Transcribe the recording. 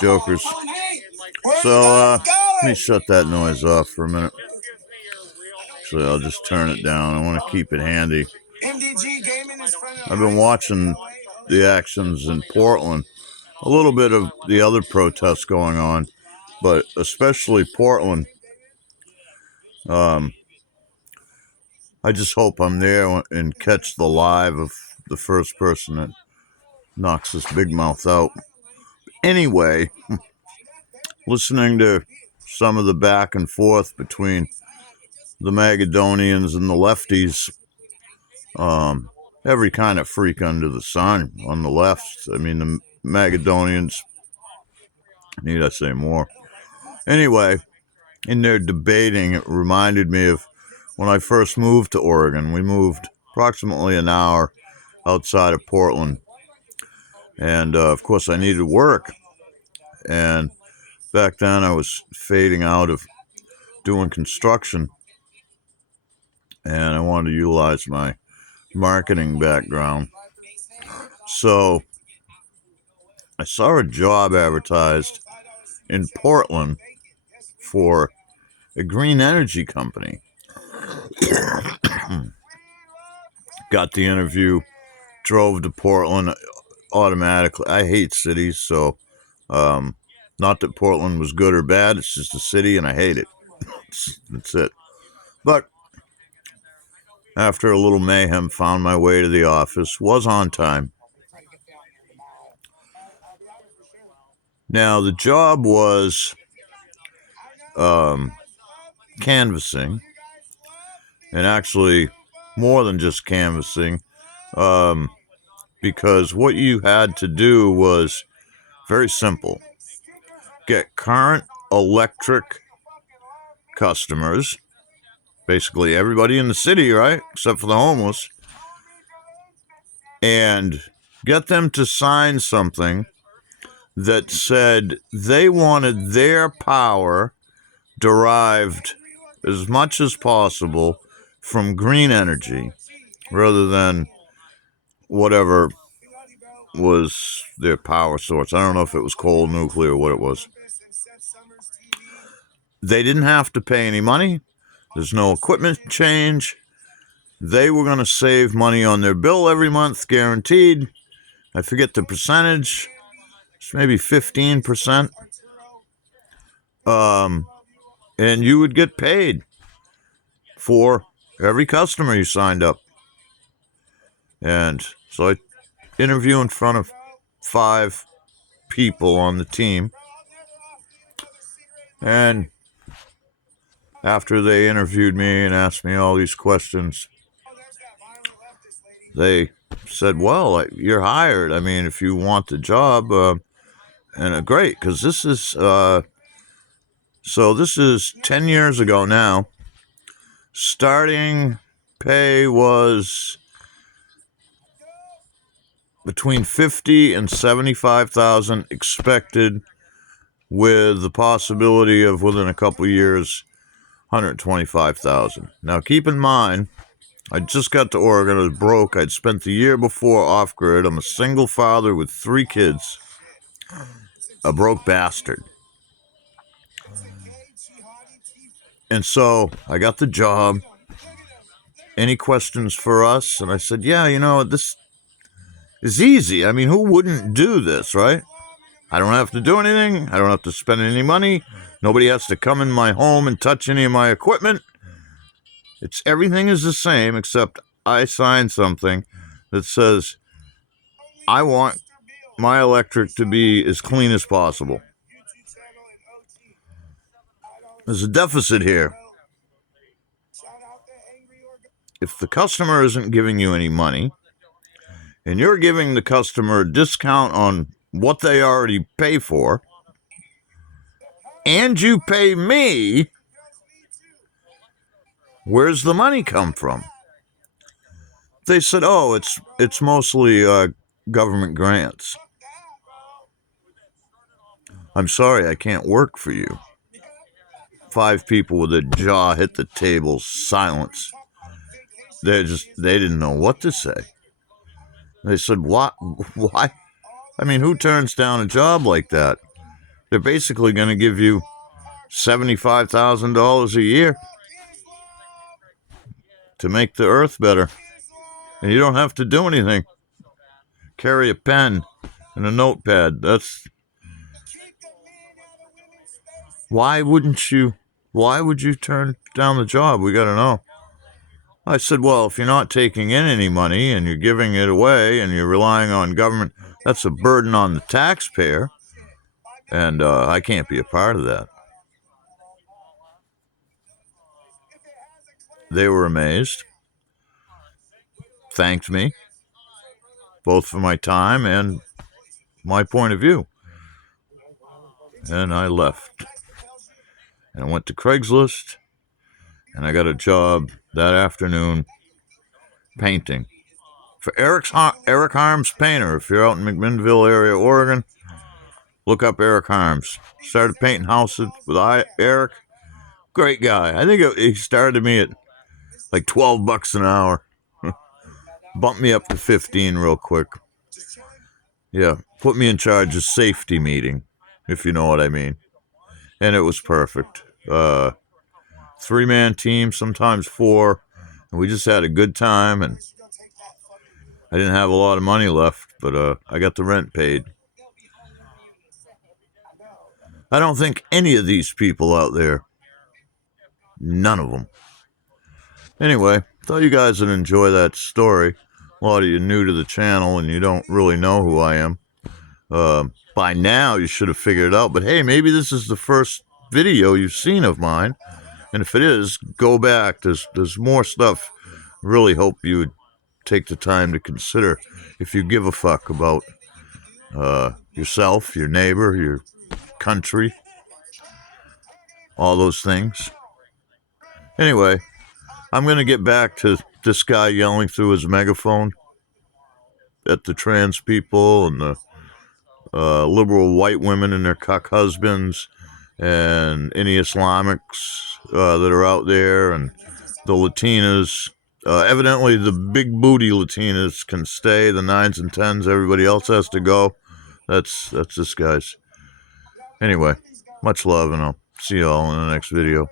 Jokers. So, let me shut that noise off for a minute. Actually, I'll just turn it down. I want to keep it handy. I've been watching the actions in Portland. A little bit of the other protests going on, but especially Portland. I just hope I'm there and catch the live of the first person that knocks this big mouth out. Anyway, listening to some of the back and forth between the Magadonians and the lefties, every kind of freak under the sun on the left. I mean, the Magadonians, need I say more? Anyway, in their debating, it reminded me of when I first moved to Oregon. We moved approximately an hour outside of Portland. And, of course, I needed work. And back then I was fading out of doing construction. And I wanted to utilize my marketing background. So I saw a job advertised in Portland for a green energy company. Got the interview, drove to Portland automatically. I hate cities, so not that Portland was good or bad. It's just a city, and I hate it. That's it. But after a little mayhem, found my way to the office. Was on time. Now, the job was canvassing, and actually more than just canvassing, because what you had to do was very simple. Get current electric customers, basically everybody in the city, right, except for the homeless, and get them to sign something that said they wanted their power derived as much as possible from green energy rather than whatever was their power source. I don't know if it was coal, nuclear, what it was. They didn't have to pay any money. There's no equipment change. They were going to save money on their bill every month, guaranteed. I forget the percentage. It's maybe 15%. And you would get paid for every customer you signed up. And so I interview in front of 5 people on the team. And after they interviewed me and asked me all these questions, they said, well, you're hired. I mean, if you want the job, and great, because this is, so this is 10 years ago now. Starting pay was between $50,000 and $75,000 expected, with the possibility of within a couple of years, $125,000. Now, keep in mind, I just got to Oregon. I was broke. I'd spent the year before off-grid. I'm a single father with 3 kids. A broke bastard. And so I got the job. Any questions for us? And I said, yeah, this is easy. I mean, who wouldn't do this, right? I don't have to do anything. I don't have to spend any money. Nobody has to come in my home and touch any of my equipment. Everything is the same, except I sign something that says I want my electric to be as clean as possible. There's a deficit here. If the customer isn't giving you any money, and you're giving the customer a discount on what they already pay for, and you pay me, where's the money come from? They said, oh, it's mostly government grants. I'm sorry, I can't work for you. 5 people with their jaw hit the table, silence. They didn't know what to say. They said, what? Why? I mean, who turns down a job like that? They're basically going to give you $75,000 a year to make the earth better. And you don't have to do anything. Carry a pen and a notepad. Why would you turn down the job? We got to know. I said, well, if you're not taking in any money and you're giving it away and you're relying on government, that's a burden on the taxpayer. And I can't be a part of that. They were amazed. Thanked me, both for my time and my point of view. And I left. And I went to Craigslist, and I got a job that afternoon painting for Eric Harms Painter. If you're out in McMinnville area, Oregon, look up Eric Harms. Started painting houses with Eric. Great guy. I think he started me at like $12 an hour. Bumped me up to 15 real quick. Yeah, put me in charge of safety meeting, if you know what I mean. And it was perfect. 3-man team, sometimes 4. And we just had a good time, and I didn't have a lot of money left, but I got the rent paid. I don't think any of these people out there, none of them. Anyway, thought you guys would enjoy that story. A lot of you new to the channel and you don't really know who I am. By now you should have figured it out, but hey, maybe this is the first video you've seen of mine. And if it is, go back. There's more stuff. Really hope you would take the time to consider if you give a fuck about yourself, your neighbor, your country, all those things. Anyway, I'm going to get back to this guy yelling through his megaphone at the trans people and the liberal white women and their cuck husbands and any Islamics that are out there and the Latinas. Evidently, the big booty Latinas can stay. The 9s and 10s, everybody else has to go. That's this guy's. Anyway, much love, and I'll see y'all in the next video.